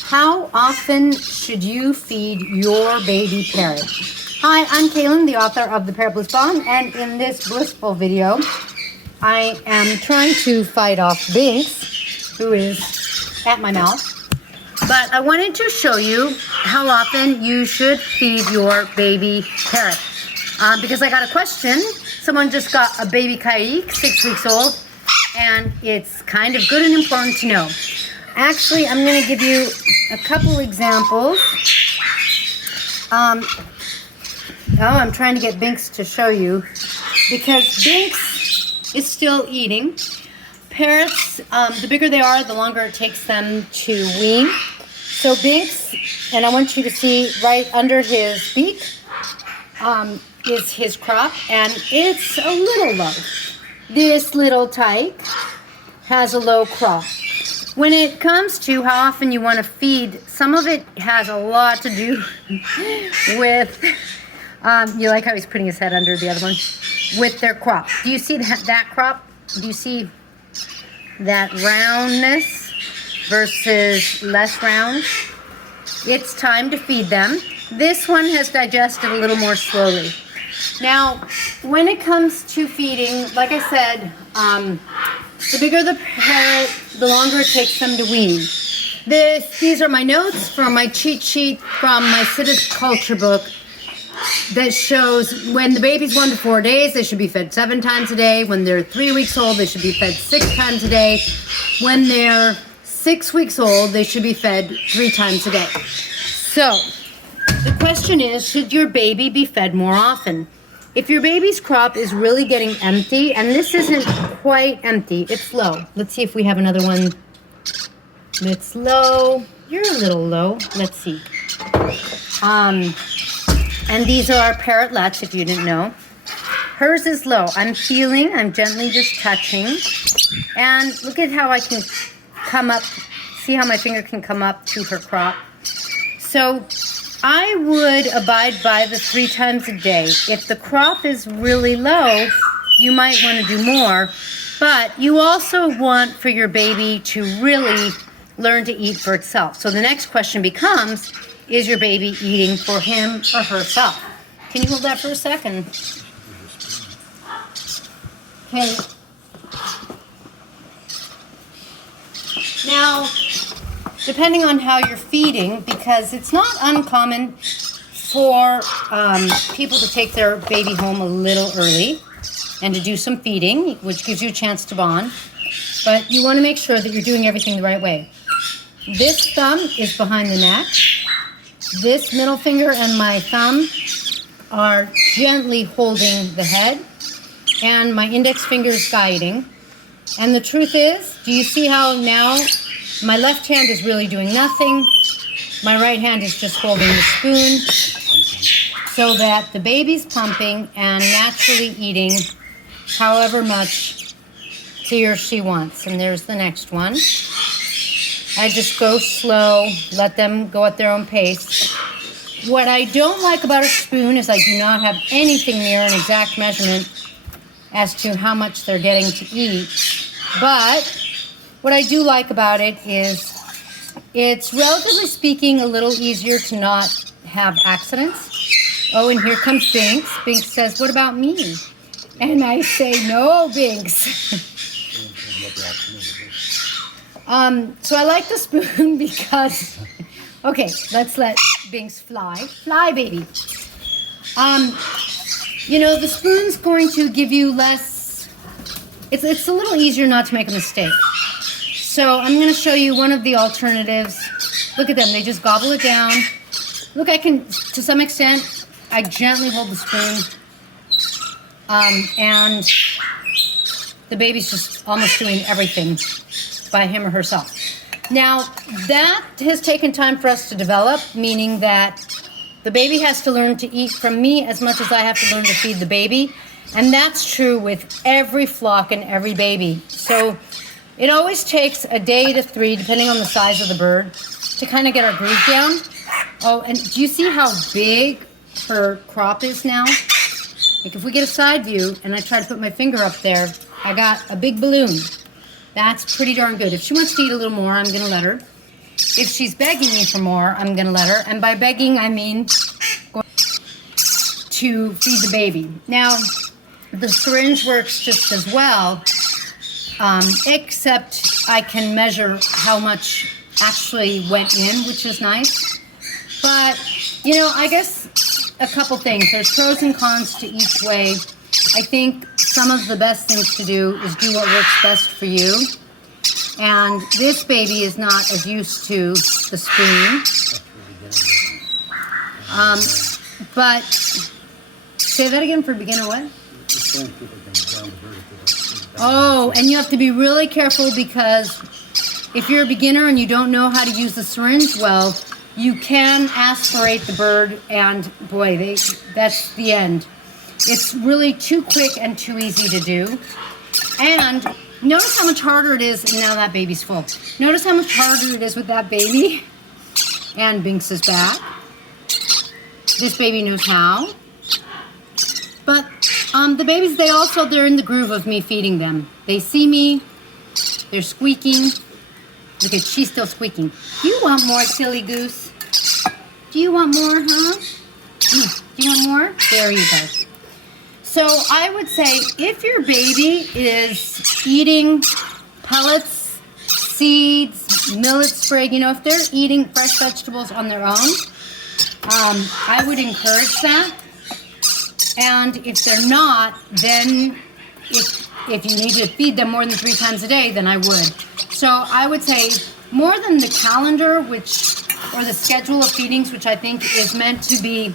How often should you feed your baby parrot? Hi, I'm Kaylin, the author of the Parrot Bliss Bond, and in this blissful video, I am trying to fight off Binks, who is at my mouth. But I wanted to show you how often you should feed your baby parrot. Because I got a question. Someone just got a baby Kaik, 6 weeks old, and it's kind of good and important to know. Actually, I'm going to give you a couple examples. I'm trying to get Binks to show you because Binks is still eating. Parrots, the bigger they are, the longer it takes them to wean. So Binks, and I want you to see right under his beak, is his crop, and it's a little low. This little tyke has a low crop. When it comes to how often you want to feed, some of it has a lot to do with, you like how he's putting his head under the other one, with their crop. Do you see that crop? Do you see that roundness versus less round? It's time to feed them. This one has digested a little more slowly. Now, when it comes to feeding, like I said, the bigger the parrot, the longer it takes them to wean. These are my notes from my cheat sheet from my Psittaculture book that shows when the baby's 1 to 4 days, they should be fed 7 times a day. When they're 3 weeks old, they should be fed 6 times a day. When they're 6 weeks old, they should be fed 3 times a day. So, the question is, should your baby be fed more often? If your baby's crop is really getting empty, and this isn't quite empty, it's low. Let's see if we have another one that's low. You're a little low. Let's see. And these are Parrot Latch, if you didn't know. Hers is low. I'm feeling, I'm gently just touching. And look at how I can come up, see how my finger can come up to her crop. So I would abide by the 3 times a day. If the crop is really low, you might want to do more, but you also want for your baby to really learn to eat for itself. So the next question becomes, is your baby eating for him or herself? Can you hold that for a second? Okay. Now, depending on how you're feeding, because it's not uncommon for people to take their baby home a little early and to do some feeding, which gives you a chance to bond. But you want to make sure that you're doing everything the right way. This thumb is behind the neck. This middle finger and my thumb are gently holding the head, and my index finger is guiding. And the truth is, do you see how now my left hand is really doing nothing? My right hand is just holding the spoon so that the baby's pumping and naturally eating however much he or she wants. And there's the next one. I just go slow, let them go at their own pace. What I don't like about a spoon is I do not have anything near an exact measurement as to how much they're getting to eat. But what I do like about it is it's relatively speaking a little easier to not have accidents. Oh, and here comes Binks. Binks says, "What about me?" And I say, "No, Binks." So I like the spoon because, okay, let's let Binks fly. Fly, baby. You know, the spoon's going to give you less, it's a little easier not to make a mistake. So I'm going to show you one of the alternatives. Look at them, they just gobble it down. Look, I can, to some extent, I gently hold the spoon. And the baby's just almost doing everything by him or herself. Now, that has taken time for us to develop, meaning that the baby has to learn to eat from me as much as I have to learn to feed the baby. And that's true with every flock and every baby. So it always takes a day to 3, depending on the size of the bird, to kind of get our groove down. Oh, and do you see how big her crop is now? Like if we get a side view and I try to put my finger up there, I got a big balloon. That's pretty darn good. If she wants to eat a little more, I'm going to let her. if she's begging me for more, I'm going to let her. And by begging, I mean to feed the baby. Now, the syringe works just as well, except I can measure how much actually went in, which is nice. But, you know, I guess a couple things. There's pros and cons to each way. I think some of the best things to do is do what works best for you. And this baby is not as used to the spoon. But say that again for beginner what? Oh, and you have to be really careful because if you're a beginner and you don't know how to use the syringe well, you can aspirate the bird, and boy, that's the end. It's really too quick and too easy to do. And notice how much harder it is. Now that baby's full. Notice how much harder it is with that baby. And Binks is back. This baby knows how. But the babies, they're in the groove of me feeding them. They see me. They're squeaking. Look at, she's still squeaking. Do you want more, silly goose? Do you want more, huh? Do you want more? There you go. So I would say if your baby is eating pellets, seeds, millet sprig, you know, if they're eating fresh vegetables on their own, I would encourage that. And if they're not, then if you need to feed them more than 3 times a day, then I would. So I would say more than the calendar, or the schedule of feedings, which I think is meant to be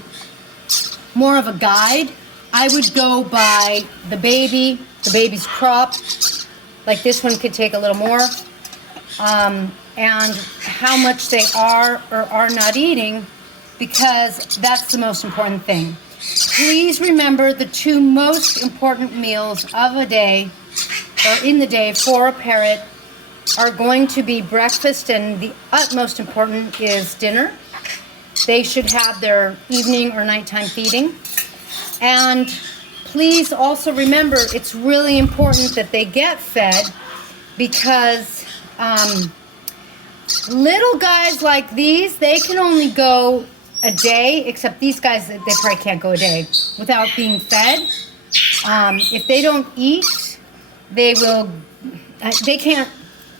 more of a guide, I would go by the baby's crop, like this one could take a little more, and how much they are or are not eating, because that's the most important thing. Please remember the 2 most important meals of a day, or in the day for a parrot, are going to be breakfast, and the utmost important is dinner. They should have their evening or nighttime feeding. And please also remember, it's really important that they get fed, because little guys like these, they can only go a day, except these guys, they probably can't go a day without being fed. If they don't eat, they can't.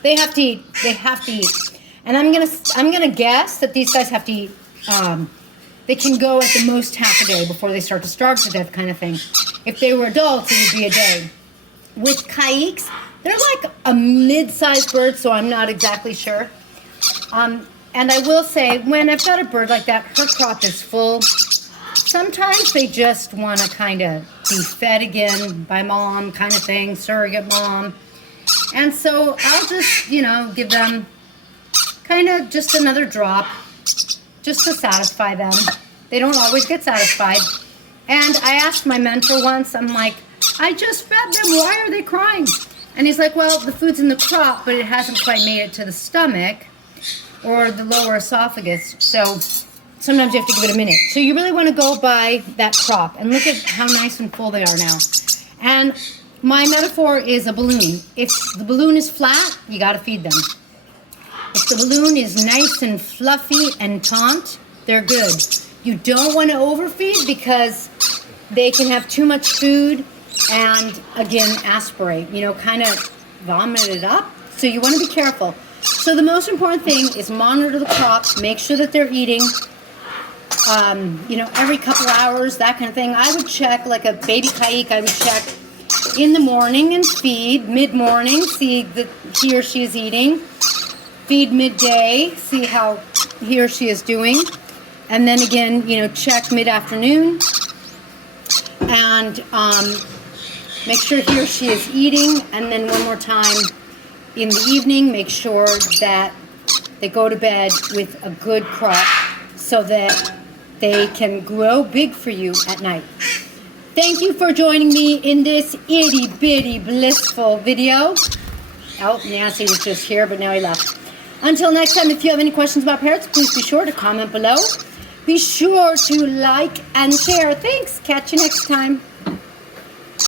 They have to eat. They have to eat. And I'm gonna guess that these guys have to eat. They can go at the most half a day before they start to starve to death, kind of thing. If they were adults, it would be a day. With kaiques, they're like a mid-sized bird, so I'm not exactly sure. And I will say, when I've got a bird like that, her crop is full. Sometimes they just want to kind of be fed again by mom, kind of thing, surrogate mom. And so I'll just, you know, give them kind of just another drop just to satisfy them. They don't always get satisfied. And I asked my mentor once, I'm like, I just fed them, why are they crying? And he's like, well, the food's in the crop, but it hasn't quite made it to the stomach or the lower esophagus. So sometimes you have to give it a minute. So you really want to go by that crop. And look at how nice and full they are now. And my metaphor is a balloon. If the balloon is flat, you got to feed them. If the balloon is nice and fluffy and taut, they're good. You don't want to overfeed because they can have too much food and, again, aspirate, you know, kind of vomit it up. So you want to be careful. So the most important thing is monitor the crops, make sure that they're eating, you know, every couple hours, that kind of thing. I would check, like a baby kaique, I would check in the morning and feed, mid-morning, see that he or she is eating, feed midday, see how he or she is doing, and then again, you know, check mid-afternoon, and make sure he or she is eating, and then one more time in the evening, make sure that they go to bed with a good crop so that they can grow big for you at night. Thank you for joining me in this itty-bitty blissful video. Oh, Nancy was just here, but now he left. Until next time, if you have any questions about parrots, please be sure to comment below. Be sure to like and share. Thanks. Catch you next time.